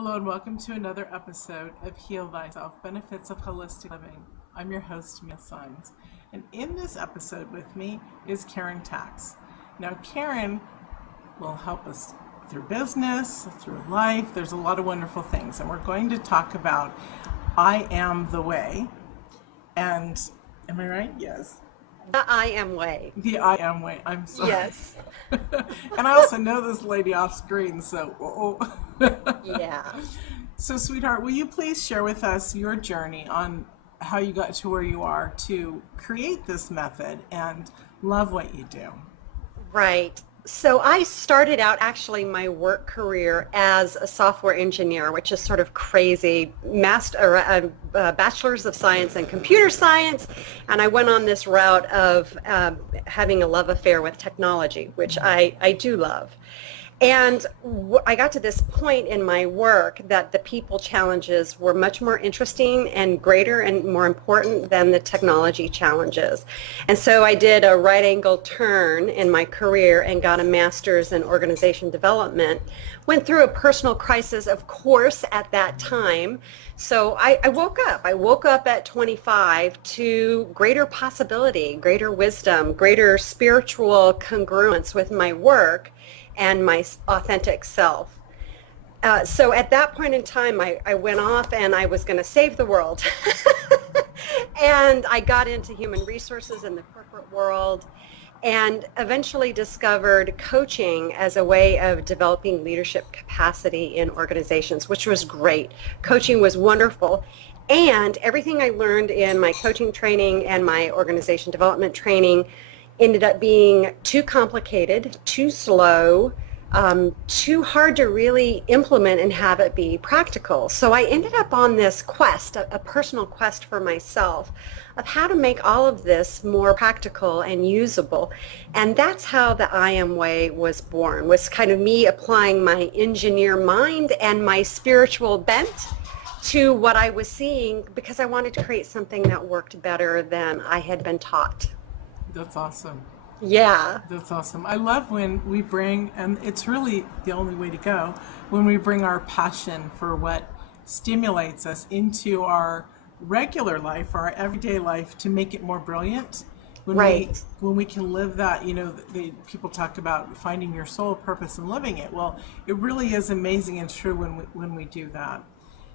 Hello and welcome to another episode of Heal Thyself, Benefits of Holistic Living. I'm your host, Saenz. And in this episode with me is Karen Tax. Now, Karen will help us through business, through life. There's a lot of wonderful things. And we're going to talk about I am the way. And am I right? Yes. The I am way. The I am way. I'm sorry. Yes. And I also know this lady off screen, so Yeah. So, sweetheart, will you please share with us your journey on how you got to where you are to create this method and love what you do? Right. So I started out actually my work career as a software engineer, which is sort of crazy, bachelor's of science in computer science, and I went on this route of having a love affair with technology, which I do love. And I got to this point in my work that the people challenges were much more interesting and greater and more important than the technology challenges. And so I did a right angle turn in my career and got a master's in organization development. Went through a personal crisis, of course, at that time. So I woke up. I woke up at 25 to greater possibility, greater wisdom, greater spiritual congruence with my work and my authentic self. So at that point in time, I went off and I was going to save the world. And I got into human resources in the corporate world and eventually discovered coaching as a way of developing leadership capacity in organizations, which was great. Coaching was wonderful. And everything I learned in my coaching training and my organization development training ended up being too complicated, too slow, too hard to really implement and have it be practical. So I ended up on this quest, a personal quest for myself of how to make all of this more practical and usable. And that's how the I Am Way was born, was kind of me applying my engineer mind and my spiritual bent to what I was seeing because I wanted to create something that worked better than I had been taught. That's awesome. Yeah. That's awesome. I love when we bring, and it's really the only way to go, when we bring our passion for what stimulates us into our regular life, our everyday life, to make it more brilliant. Right. When we can live that, people talk about finding your soul purpose and living it. Well, it really is amazing and true when we do that.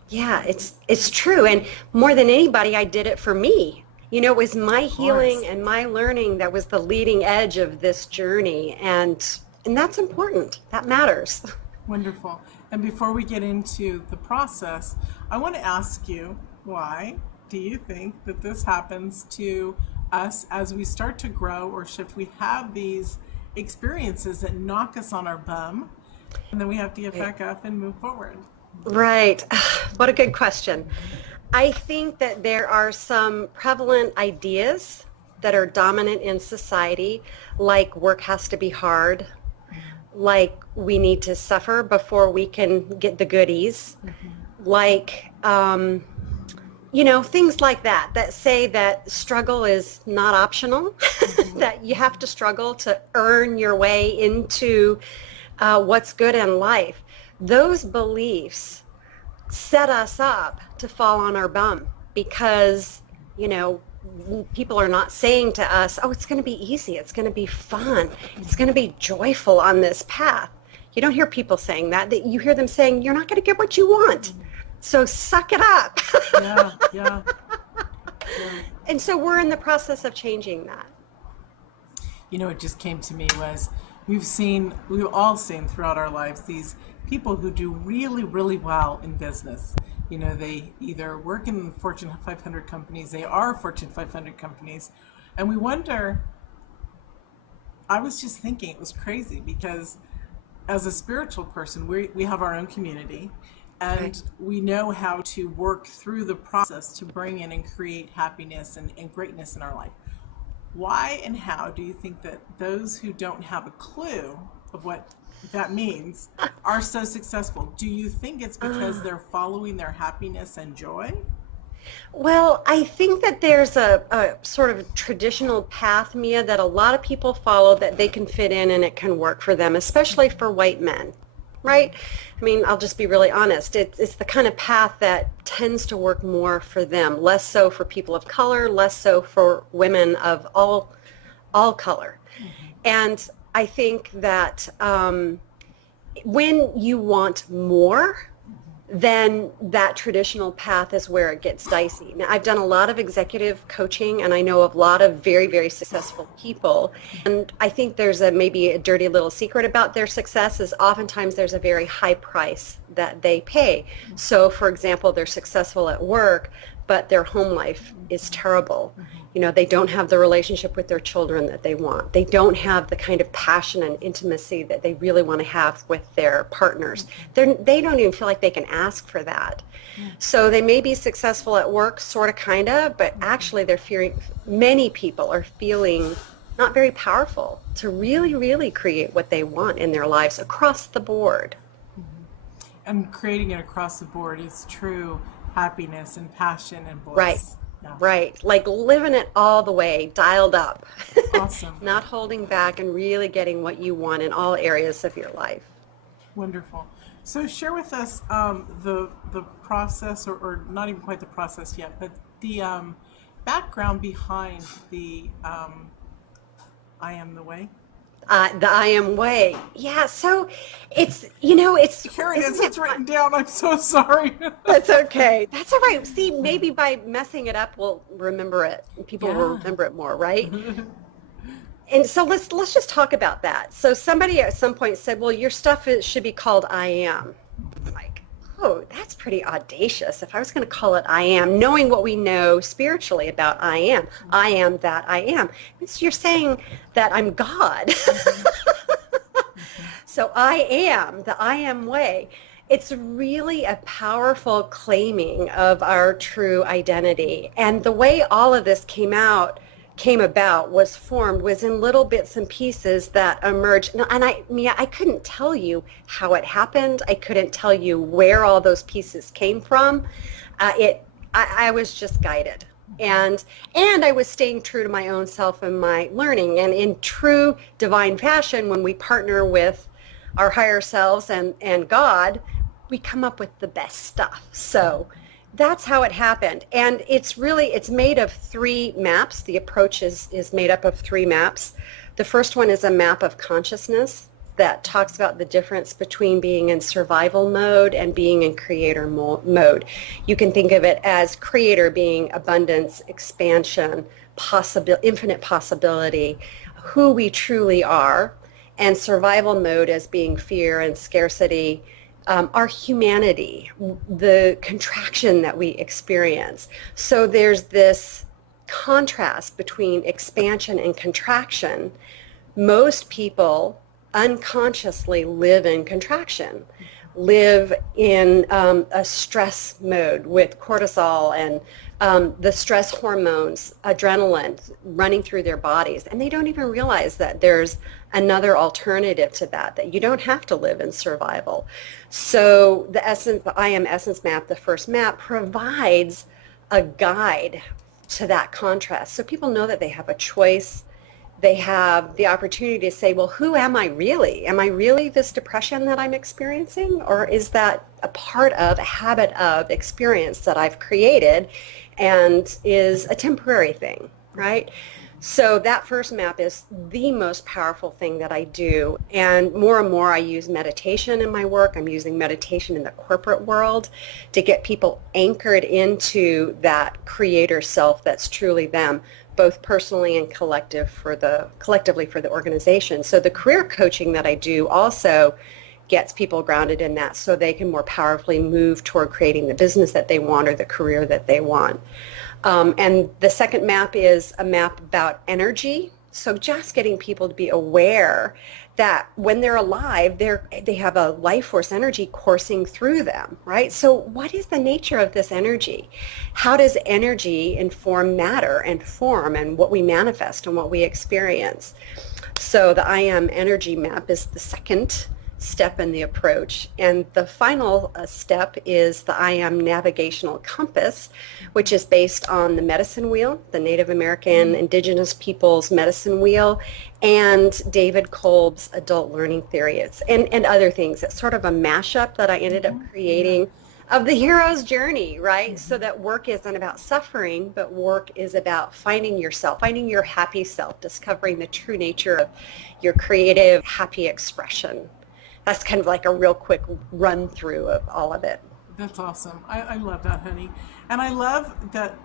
Yeah, it's true. And more than anybody, I did it for me. It was my healing and my learning that was the leading edge of this journey. And that's important. That matters. Wonderful. And before we get into the process, I want to ask you, why do you think that this happens to us as we start to grow or shift? We have these experiences that knock us on our bum, and then we have to get back up and move forward. Right. What a good question. I think that there are some prevalent ideas that are dominant in society, like work has to be hard, like we need to suffer before we can get the goodies, like, things like that say that struggle is not optional, that you have to struggle to earn your way into what's good in life. Those beliefs set us up to fall on our bum because, people are not saying to us, oh, it's going to be easy. It's going to be fun. It's going to be joyful on this path. You don't hear people saying that. You hear them saying, you're not going to get what you want. So suck it up. Yeah. And so we're in the process of changing that. It just came to me was we've all seen throughout our lives these people who do really, really well in business. They either work in Fortune 500 companies, they are Fortune 500 companies, and we wonder, I was just thinking it was crazy because as a spiritual person, we have our own community, and Right. we know how to work through the process to bring in and create happiness and greatness in our life. Why and how do you think that those who don't have a clue of what that means are so successful? Do you think it's because they're following their happiness and joy? Well, I think that there's a sort of traditional path, Mia, that a lot of people follow that they can fit in and it can work for them, especially for white men. right? I mean, I'll just be really honest. It's the kind of path that tends to work more for them, less so for people of color, less so for women of all color. And I think that when you want more, then that traditional path is where it gets dicey. Now, I've done a lot of executive coaching, and I know of a lot of very, very successful people. And I think there's maybe a dirty little secret about their success is oftentimes there's a very high price that they pay. So, for example, they're successful at work, but their home life is terrible. You know, they don't have the relationship with their children that they want. They don't have the kind of passion and intimacy that they really want to have with their partners. They don't even feel like they can ask for that. So they may be successful at work, sort of, kind of, but actually many people are feeling not very powerful to really, really create what they want in their lives across the board. And creating it across the board is true happiness and passion and bliss. Right. Yeah. Right. Like living it all the way, dialed up. Awesome. Not holding back and really getting what you want in all areas of your life. Wonderful. So share with us the process, or not even quite the process yet, but the background behind the I Am the Way. The I Am Way. Yeah, so it's, it's... Here it is. It's written down. I'm so sorry. That's okay. That's all right. See, maybe by messing it up, we'll remember it. People will remember it more, right? And so let's just talk about that. So somebody at some point said, well, your stuff should be called I Am. I'm like, oh, that's pretty audacious. If I was going to call it I Am, knowing what we know spiritually about I am that I am. You're saying that I'm God. So I am, the I Am way. It's really a powerful claiming of our true identity. And the way all of this came about, was formed, was in little bits and pieces that emerged. And I couldn't tell you how it happened. I couldn't tell you where all those pieces came from. I was just guided. And I was staying true to my own self and my learning. And in true divine fashion, when we partner with our higher selves and God, we come up with the best stuff. So that's how it happened. And it's made of 3 maps. The approach is made up of 3 maps. The first one is a map of consciousness that talks about the difference between being in survival mode and being in creator mode. You can think of it as creator being abundance, expansion, infinite possibility, who we truly are, and survival mode as being fear and scarcity, our humanity, the contraction that we experience. So there's this contrast between expansion and contraction. Most people unconsciously live in contraction, live in a stress mode with cortisol and the stress hormones, adrenaline running through their bodies. And they don't even realize that there's another alternative to that you don't have to live in survival. So the I Am Essence map, the first map, provides a guide to that contrast. So people know that they have a choice. They have the opportunity to say, well, who am I really? Am I really this depression that I'm experiencing? Or is that a part of a habit of experience that I've created and is a temporary thing, right? So that first map is the most powerful thing that I do. And more I use meditation in my work. I'm using meditation in the corporate world to get people anchored into that creator self that's truly them, both personally and collectively for the organization. So the career coaching that I do also gets people grounded in that so they can more powerfully move toward creating the business that they want or the career that they want. And the second map is a map about energy. So just getting people to be aware that when they're alive, they have a life force energy coursing through them, right? So what is the nature of this energy? How does energy inform matter and form and what we manifest and what we experience? So the I Am energy map is the second step in the approach. And the final step is the I Am Navigational Compass, which is based on the medicine wheel, the Native American indigenous people's medicine wheel, and David Kolb's adult learning theory. And other things. It's sort of a mashup that I ended up creating of the hero's journey, right? So that work isn't about suffering, but work is about finding yourself, finding your happy self, discovering the true nature of your creative, happy expression. That's kind of like a real quick run through of all of it. That's awesome. I love that, honey. And I love that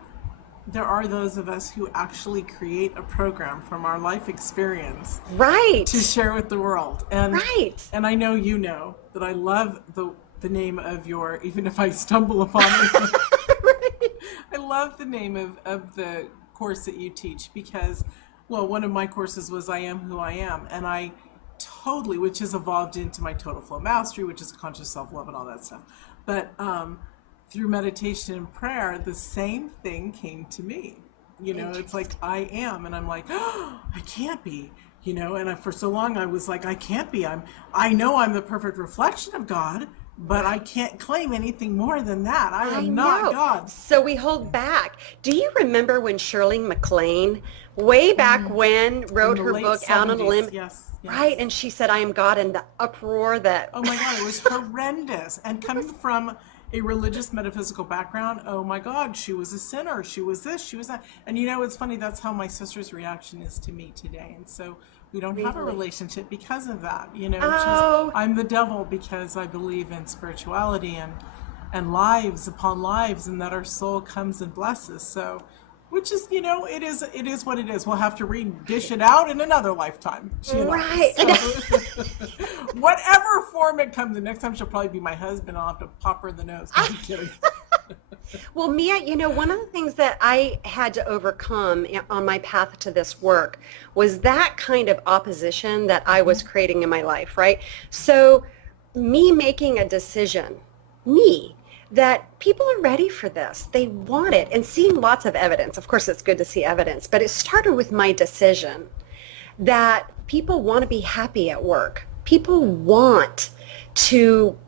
there are those of us who actually create a program from our life experience, right, to share with the world. And right. And I know you know that I love the name of your, even if I stumble upon it, Right. I love the name of the course that you teach because, well, one of my courses was I Am Who I Am, and I totally, which has evolved into my Total Flow Mastery, which is conscious self-love and all that stuff. But through meditation and prayer, the same thing came to me. You know, it's like I am, and I'm like, oh, I can't be. You know, and for so long I was like, I can't be. I know I'm the perfect reflection of God, but I can't claim anything more than that. I am not God. So we hold back. Do you remember when Shirley MacLaine, way back when, wrote her book Out on a Limb? Yes. Right, and she said, I am God, and the uproar that... Oh my God, it was horrendous. And coming from a religious metaphysical background, oh my God, she was a sinner. She was this, she was that. And you know, it's funny, that's how my sister's reaction is to me today. And so we don't have a relationship because of that. You know, I'm the devil because I believe in spirituality and lives upon lives, and that our soul comes and blesses. So, which is, you know, it is what it is. We'll have to dish it out in another lifetime. You know? Right. So, whatever form it comes in. Next time she'll probably be my husband. I'll have to pop her in the nose. I'm kidding. Well, Mia, you know, one of the things that I had to overcome on my path to this work was that kind of opposition that I was creating in my life, right? So me making a decision, that people are ready for this. They want it, and seeing lots of evidence. Of course, it's good to see evidence, but it started with my decision that people want to be happy at work. People want to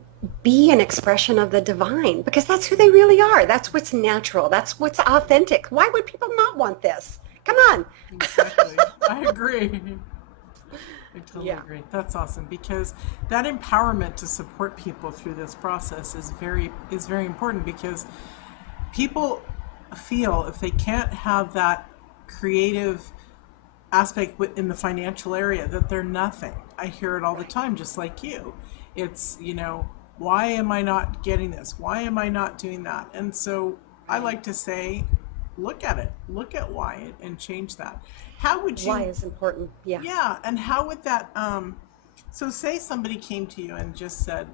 be an expression of the divine because that's who they really are. That's what's natural. That's what's authentic. Why would people not want this? Come on. Exactly. I agree. I totally agree. That's awesome because that empowerment to support people through this process is very important because people feel if they can't have that creative aspect in the financial area that they're nothing. I hear it all the time, just like you. It's, you know, why am I not getting this? Why am I not doing that? And so I like to say, look at it. Look at why and change that. How would you... Why is important, yeah. Yeah, and how would that... so say somebody came to you and just said,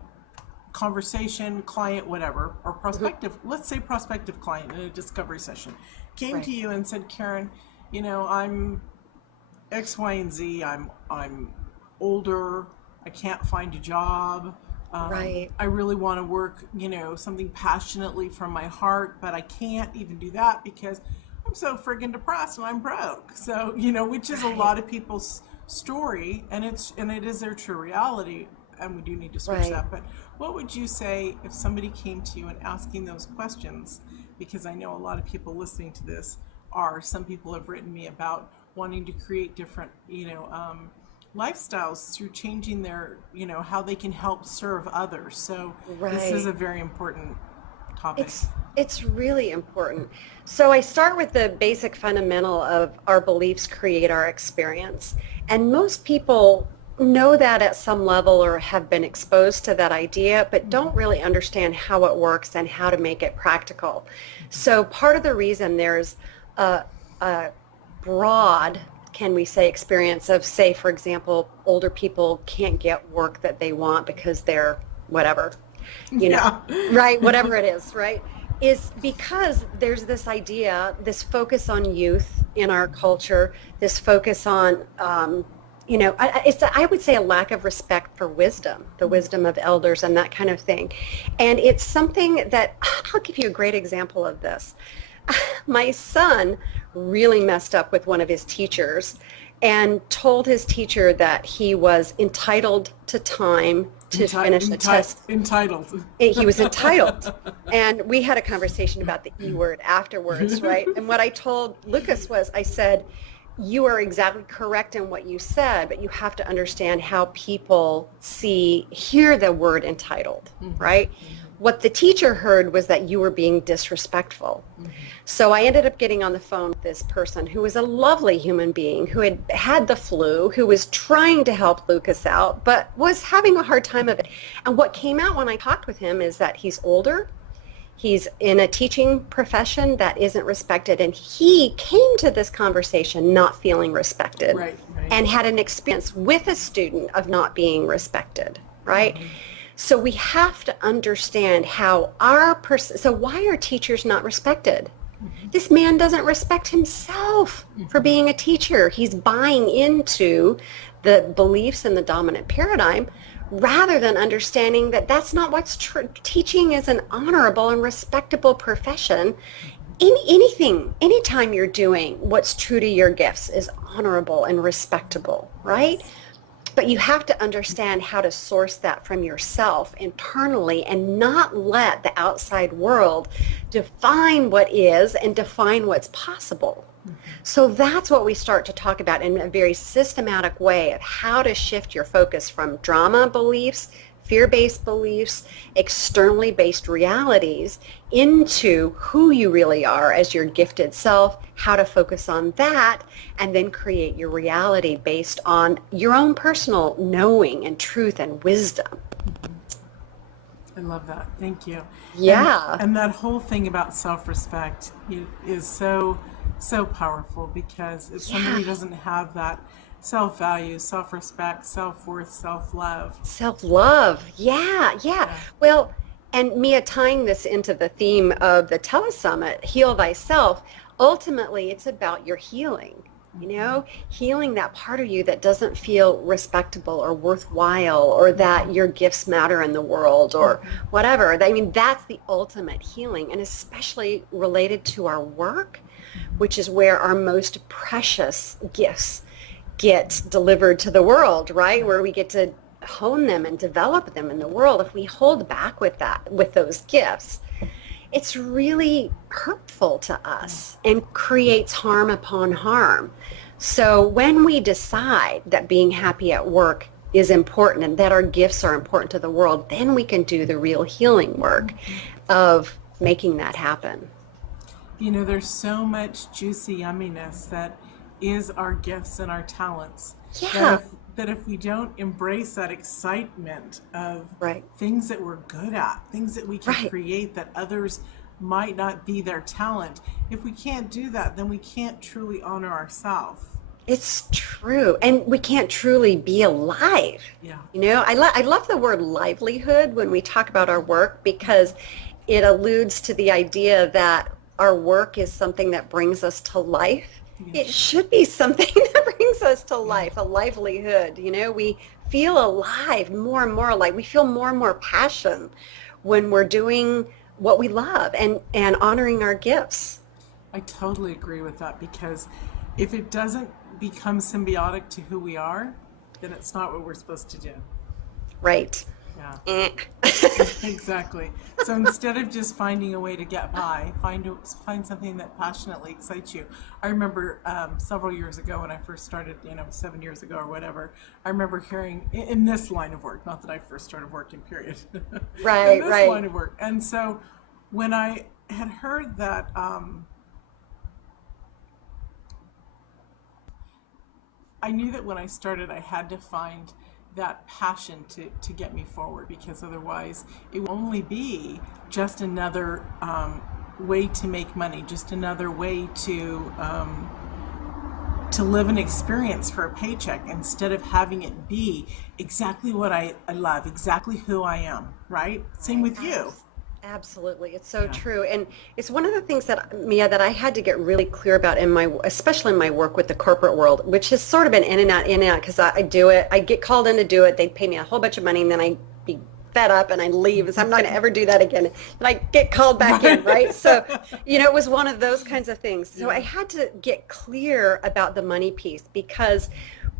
conversation, client, whatever, or prospective, let's say prospective client in a discovery session, came to you and said, Karen, you know, I'm X, Y, and Z. I'm older. I can't find a job. I really want to work, you know, something passionately from my heart, but I can't even do that because I'm so friggin' depressed and I'm broke. So, you know, which is a lot of people's story, and it is their true reality, and we do need to switch that. But what would you say if somebody came to you and asking those questions? Because I know a lot of people listening to this some people have written me about wanting to create different, you know, lifestyles through changing their, you know, how they can help serve others. So this is a very important topic. It's really important. So I start with the basic fundamental of our beliefs create our experience. And most people know that at some level or have been exposed to that idea, but don't really understand how it works and how to make it practical. So part of the reason there's a broad, can we say, experience of, say, for example, older people can't get work that they want because they're whatever, you know, right, whatever it is, right, is because there's this idea, this focus on youth in our culture, this focus on, you know, I would say a lack of respect for wisdom, the wisdom of elders and that kind of thing. And it's something that, I'll give you a great example of this. My son really messed up with one of his teachers and told his teacher that he was entitled to time to finish the test. Entitled. He was entitled. And we had a conversation about the E word afterwards, right? And what I told Lucas was, I said, you are exactly correct in what you said, but you have to understand how people hear the word entitled, right? What the teacher heard was that you were being disrespectful. So I ended up getting on the phone with this person who was a lovely human being who had had the flu, who was trying to help Lucas out, but was having a hard time of it. And what came out when I talked with him is that he's older. He's in a teaching profession that isn't respected, and he came to this conversation not feeling respected, right. And had an experience with a student of not being respected, right? So we have to understand how so why are teachers not respected? This man doesn't respect himself for being a teacher. He's buying into the beliefs in the dominant paradigm rather than understanding that that's not what's true. Teaching is an honorable and respectable profession. Anytime you're doing what's true to your gifts is honorable and respectable, right? But you have to understand how to source that from yourself internally and not let the outside world define what is and define what's possible. So that's what we start to talk about in a very systematic way of how to shift your focus from drama beliefs, fear-based beliefs, externally based realities into who you really are as your gifted self, how to focus on that, and then create your reality based on your own personal knowing and truth and wisdom. I love that. Thank you. Yeah. And that whole thing about self-respect is so powerful, because if somebody doesn't have that self-value, self-respect, self-worth, self-love. Self-love. Yeah. Well, and Mia, tying this into the theme of the telesummit, Heal Thyself, ultimately it's about your healing. Healing that part of you that doesn't feel respectable or worthwhile, or that your gifts matter in the world, or whatever. I mean, that's the ultimate healing, and especially related to our work, which is where our most precious gifts get delivered to the world, right? Where we get to hone them and develop them in the world. If we hold back with those gifts, it's really hurtful to us and creates harm upon harm. So when we decide that being happy at work is important and that our gifts are important to the world, then we can do the real healing work of making that happen. There's so much juicy yumminess that is our gifts and our talents. Yeah. That if we don't embrace that excitement of things that we're good at, things that we can create that others might not be their talent, if we can't do that, then we can't truly honor ourselves. It's true. And we can't truly be alive. Yeah. I love the word livelihood when we talk about our work, because it alludes to the idea that our work is something that brings us to life. It should be something that brings us to life, a livelihood. We feel alive, more and more alive. We feel more and more passion when we're doing what we love and honoring our gifts. I totally agree with that, because if it doesn't become symbiotic to who we are, then it's not what we're supposed to do. Right. Yeah. Exactly. So instead of just finding a way to get by, find something that passionately excites you. I remember several years ago when I first started, 7 years ago or whatever, I remember hearing in this line of work, not that I first started working, period. Right, in this line of work. And so when I had heard that I knew that when I started, I had to find that passion to get me forward, because otherwise it will only be just another way to make money, just another way to live an experience for a paycheck, instead of having it be exactly what I love, exactly who I am, right? Same with you. Absolutely. It's so true. And it's one of the things that, Mia, that I had to get really clear about especially in my work with the corporate world, which has sort of been in and out, because I do it. I get called in to do it. They pay me a whole bunch of money, and then I be fed up and I leave. So I'm not going to ever do that again. And I get called back in, right? So, it was one of those kinds of things. So I had to get clear about the money piece, because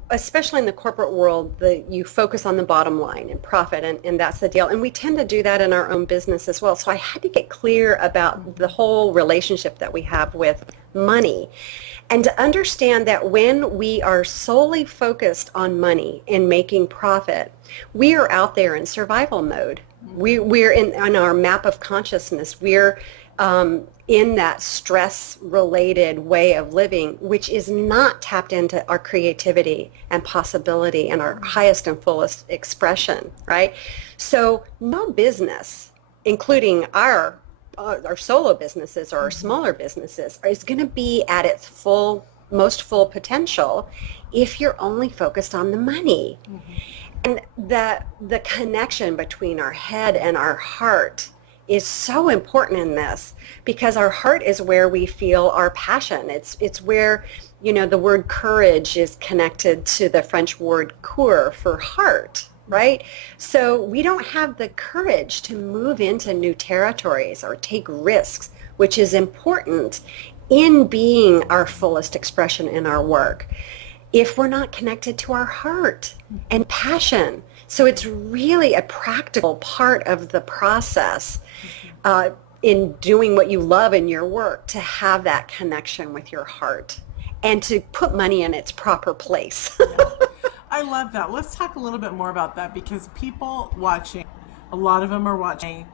especially in the corporate world, you focus on the bottom line and profit, and that's the deal. And we tend to do that in our own business as well. So I had to get clear about the whole relationship that we have with money, and to understand that when we are solely focused on money and making profit, we are out there in survival mode. We're in on our map of consciousness. We're in that stress-related way of living, which is not tapped into our creativity and possibility and our highest and fullest expression, right? So no business, including our solo businesses or our smaller businesses, is going to be at its most full potential if you're only focused on the money. And the connection between our head and our heart is so important in this, because our heart is where we feel our passion. It's where, the word courage is connected to the French word coeur for heart, right? So we don't have the courage to move into new territories or take risks, which is important in being our fullest expression in our work, if we're not connected to our heart and passion. So it's really a practical part of the process in doing what you love in your work, to have that connection with your heart and to put money in its proper place. I love that. Let's talk a little bit more about that, because people watching, a lot of them are watching.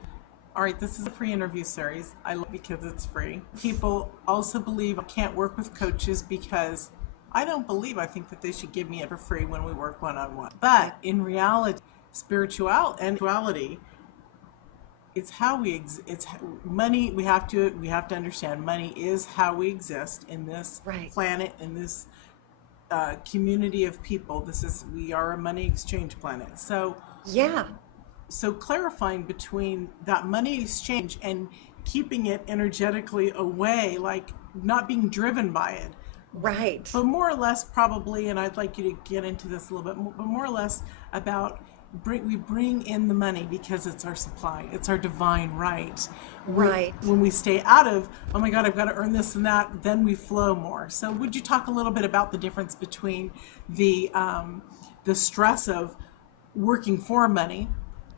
All right, this is a free interview series. I love it because it's free. People also believe I can't work with coaches because I think that they should give me it for free when we work one-on-one. But in reality, spirituality, it's how it's money. We have to understand money is how we exist in this planet, in this community of people. We are a money exchange planet. So so clarifying between that money exchange and keeping it energetically away, like not being driven by it. Right. But more or less probably, and I'd like you to get into this a little bit more, but more or less about we bring in the money because it's our supply. It's our divine right. Right. When we stay out of, oh my God, I've got to earn this and that, then we flow more. So would you talk a little bit about the difference between the stress of working for money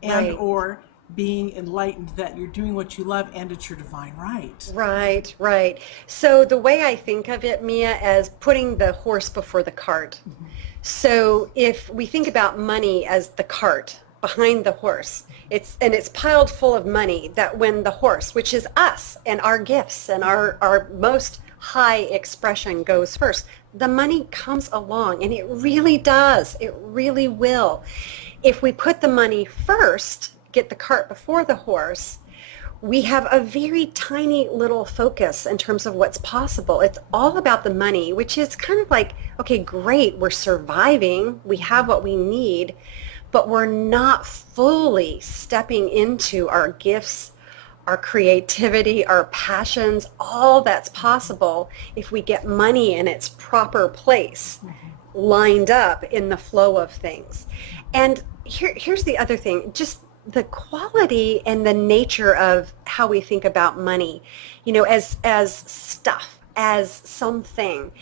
and or being enlightened that you're doing what you love and it's your divine right? Right. So the way I think of it, Mia, as putting the horse before the cart. So if we think about money as the cart behind the horse, it's piled full of money, that when the horse, which is us and our gifts and our most high expression, goes first, the money comes along, and it really does. It really will. If we put the money first, get the cart before the horse, we have a very tiny little focus in terms of what's possible. It's all about the money, which is kind of like, okay, great, we're surviving, we have what we need, but we're not fully stepping into our gifts, our creativity, our passions, all that's possible if we get money in its proper place, lined up in the flow of things. And here's the other thing, just the quality and the nature of how we think about money, as stuff, as something.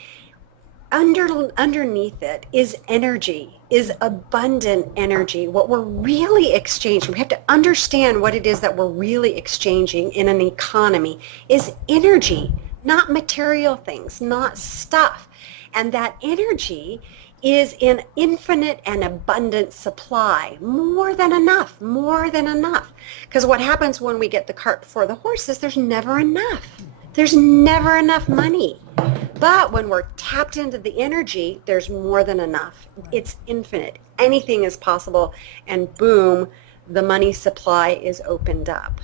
Underneath it is energy, is abundant energy. What we're really exchanging, we have to understand what it is that we're really exchanging in an economy, is energy, not material things, not stuff. And that energy is in infinite and abundant supply, more than enough. Because what happens when we get the cart before the horse is there's never enough. There's never enough money. But when we're tapped into the energy, there's more than enough. It's infinite. Anything is possible, and boom, the money supply is opened up.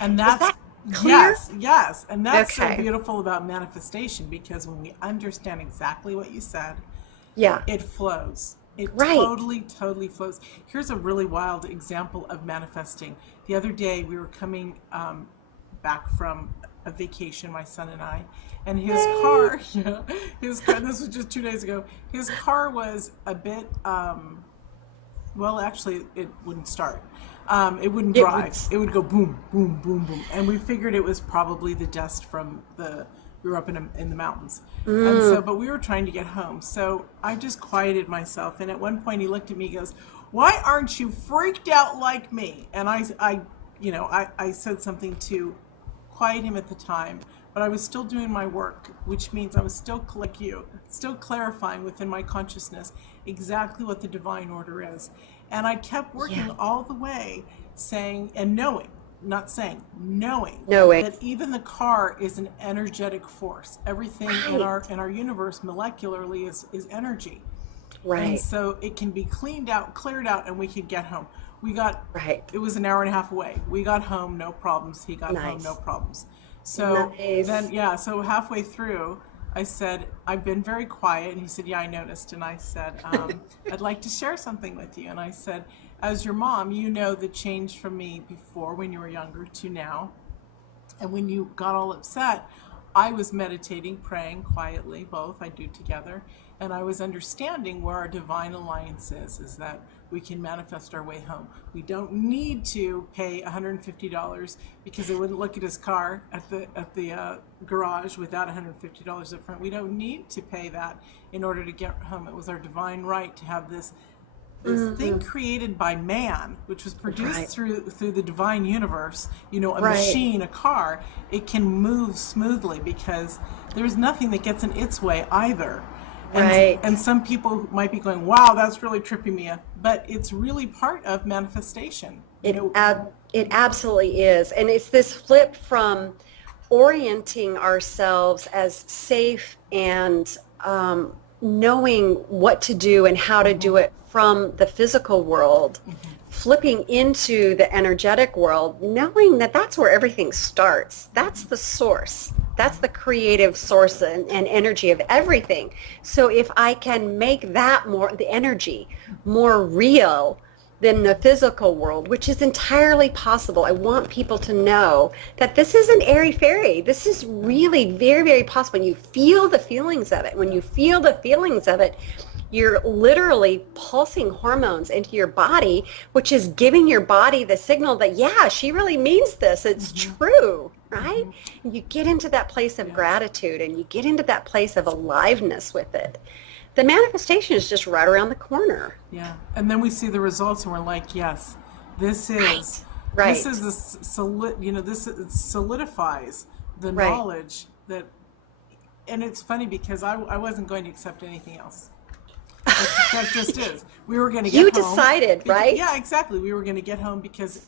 And that's is that clear? Yes. And that's so Okay. beautiful about manifestation, because when we understand exactly what you said, it flows. It totally flows. Here's a really wild example of manifesting. The other day we were coming back from a vacation, my son and I, and his car, this was just 2 days ago, his car was a bit, well, actually it wouldn't start. It wouldn't drive. It would go boom, boom, boom, boom. And we figured it was probably the dust from the grew up in the mountains. And so, but we were trying to get home. So I just quieted myself. And at one point he looked at me, he goes, "Why aren't you freaked out like me?" And I said something to quiet him at the time, but I was still doing my work, which means I was still like you, still clarifying within my consciousness exactly what the divine order is. And I kept working all the way saying and knowing, not saying, knowing that even the car is an energetic force. Everything in our universe molecularly is energy. Right. And so it can be cleared out, and we could get home. We got, it was an hour and a half away. We got home, no problems. He got home, no problems. So then, so halfway through, I said, "I've been very quiet." And he said, "Yeah, I noticed." And I said, "I'd like to share something with you." And I said, "As your mom, you know the change from me before when you were younger to now. And when you got all upset, I was meditating, praying quietly, both I do together. And I was understanding where our divine alliance is that we can manifest our way home. We don't need to pay $150 because they wouldn't look at his car at the garage without $150 up front. We don't need to pay that in order to get home. It was our divine right to have this thing created by man, which was produced through the divine universe, a machine, a car. It can move smoothly because there's nothing that gets in its way either. And some people might be going, "Wow, that's really tripping me," but it's really part of manifestation. It absolutely is. And it's this flip from orienting ourselves as safe and knowing what to do and how to do it from the physical world, flipping into the energetic world, knowing that that's where everything starts. That's the source. That's the creative source and energy of everything. So if I can make that the energy more real than the physical world, which is entirely possible. I want people to know that this isn't airy-fairy. This is really very, very possible. When you feel the feelings of it, you're literally pulsing hormones into your body, which is giving your body the signal that, yeah, she really means this. It's true, right? And you get into that place of gratitude and you get into that place of aliveness with it. The manifestation is just right around the corner. Yeah. And then we see the results and we're like, yes, this is, this solidifies the knowledge that, and it's funny because I wasn't going to accept anything else. That just is. We were going to get home. You decided, right? Yeah, exactly. We were going to get home because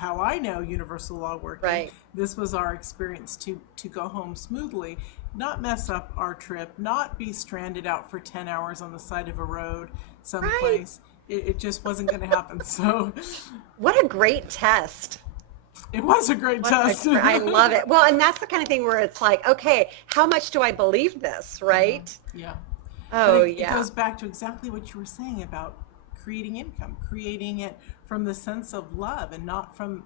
how I know universal law working, this was our experience to go home smoothly, not mess up our trip, not be stranded out for 10 hours on the side of a road someplace. It just wasn't going to happen. So, what a great test. It was a great test. I love it. Well, and that's the kind of thing where it's like, okay, how much do I believe this, right? Yeah. Oh, it goes back to exactly what you were saying about creating income, creating it from the sense of love and not from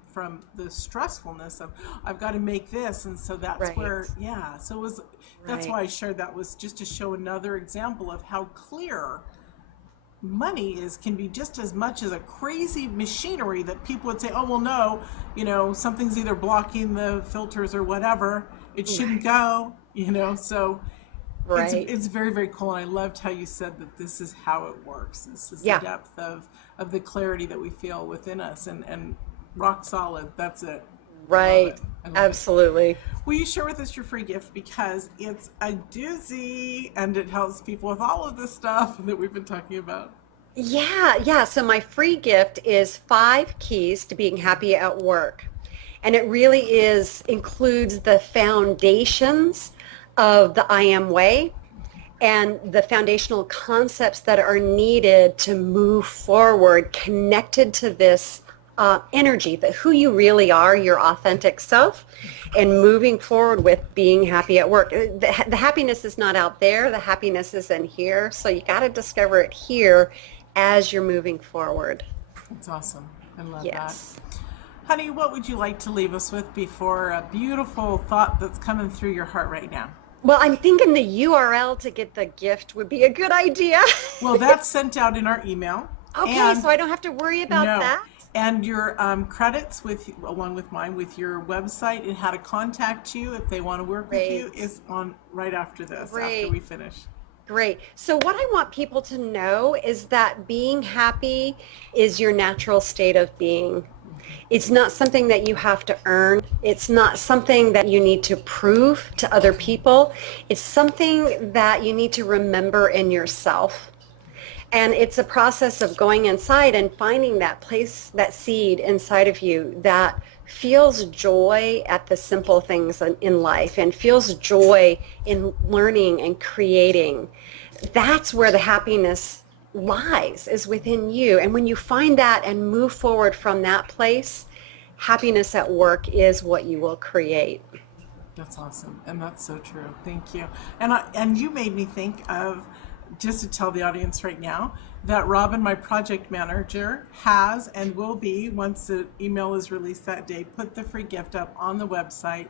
the stressfulness of, I've got to make this. And so that's where, so it was, that's why I shared that, was just to show another example of how clear money can be just as much as a crazy machinery that people would say, oh, well, no, something's either blocking the filters or whatever. It shouldn't go, so it's very, very cool. And I loved how you said that this is how it works. This is the depth of the clarity that we feel within us and rock solid. That's it. Right. Absolutely. Will you share with us your free gift, because it's a doozy and it helps people with all of this stuff that we've been talking about? Yeah. So my free gift is 5 keys to being happy at work. And it really includes the foundations of the I Am Way and the foundational concepts that are needed to move forward, connected to this energy, that who you really are, your authentic self, and moving forward with being happy at work. The happiness is not out there. The happiness is in here. So you got to discover it here as you're moving forward. That's awesome. I love that. Honey, what would you like to leave us with before a beautiful thought that's coming through your heart right now? Well, I'm thinking the URL to get the gift would be a good idea. Well, that's sent out in our email. Okay, so I don't have to worry about that? And your credits with along with mine with your website and how to contact you if they want to work with you Great. is on right after this, after Great. we finish. Great. So what I want people to know is that being happy is your natural state of being. It's not something that you have to earn. It's not something that you need to prove to other people. It's something that you need to remember in yourself. And it's a process of going inside and finding that place, that seed inside of you that feels joy at the simple things in life and feels joy in learning and creating. That's where the happiness lies, is within you. And when you find that and move forward from that place, happiness at work is what you will create. That's awesome, and that's so true. Thank you. And you made me think of, just to tell the audience right now, that Robin, my project manager, has and will be, once the email is released that day, put the free gift up on the website.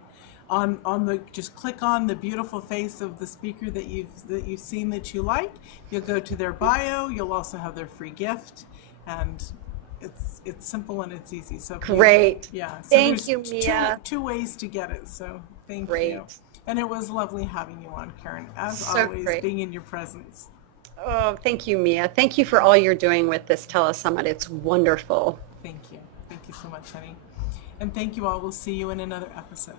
Just click on the beautiful face of the speaker that you've seen that you like. You'll go to their bio. You'll also have their free gift, and it's simple and it's easy. So Great. yeah. So Thank you, there's Mia. two ways to get it. So thank Great. you. And it was lovely having you on, Karen. As So always, great. being in your presence. Oh, thank you, Mia. Thank you for all you're doing with this telesummit. It's wonderful. Thank you. Thank you so much, honey. And thank you all. We'll see you in another episode.